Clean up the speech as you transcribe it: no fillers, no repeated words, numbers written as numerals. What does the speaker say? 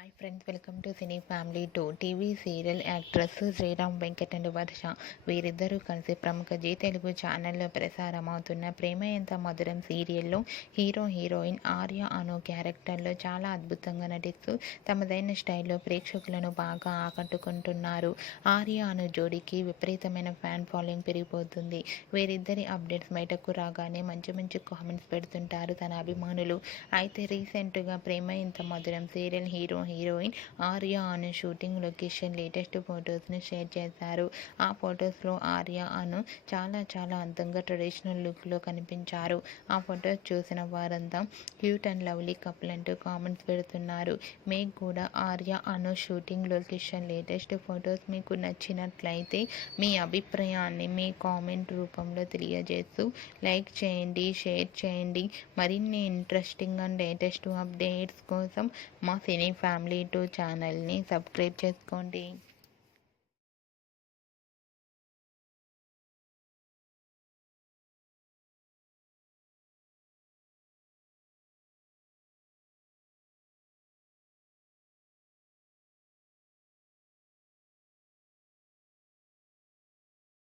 Hi friends, welcome to cine family 2. TV serial actress Sriram Venkat and Varsha వీరిద్దరూ కలిసి ప్రముఖ G Telugu ఛానల్లో ప్రసారమవుతున్న ప్రేమ ఎంత మధురం సీరియల్లో హీరోయిన్ ఆర్య అను క్యారెక్టర్లో చాలా అద్భుతంగా నటిస్తూ తమదైన స్టైల్లో ప్రేక్షకులను బాగా ఆకట్టుకుంటున్నారు. ఆర్య అను జోడీకి విపరీతమైన ఫ్యాన్ ఫాలోయింగ్ పెరిగిపోతుంది. వీరిద్దరి అప్డేట్స్ బయటకు రాగానే మంచి మంచి కామెంట్స్ పెడుతుంటారు తన అభిమానులు. అయితే రీసెంట్గా ప్రేమ ఎంత మధురం సీరియల్ హీరోయిన్ ఆర్య అను షూటింగ్ లొకేషన్ లేటెస్ట్ ఫొటోస్ని షేర్ చేశారు. ఆ ఫొటోస్లో ఆర్య అను చాలా అందంగా ట్రెడిషనల్ లుక్లో కనిపించారు. ఆ ఫొటోస్ చూసిన వారంతా క్యూట్ అండ్ లవ్లీ కపుల్ అంటూ కామెంట్స్ పెడుతున్నారు. మీకు కూడా ఆర్య అను షూటింగ్ లొకేషన్ లేటెస్ట్ ఫొటోస్ మీకు నచ్చినట్లయితే మీ అభిప్రాయాన్ని మీ కామెంట్ రూపంలో తెలియజేస్తూ లైక్ చేయండి, షేర్ చేయండి. మరిన్ని ఇంట్రెస్టింగ్ అండ్ లేటెస్ట్ అప్డేట్స్ కోసం మా సినీ ఫ్యామిలీ 2 ఛానల్ని సబ్స్క్రైబ్ చేసుకోండి.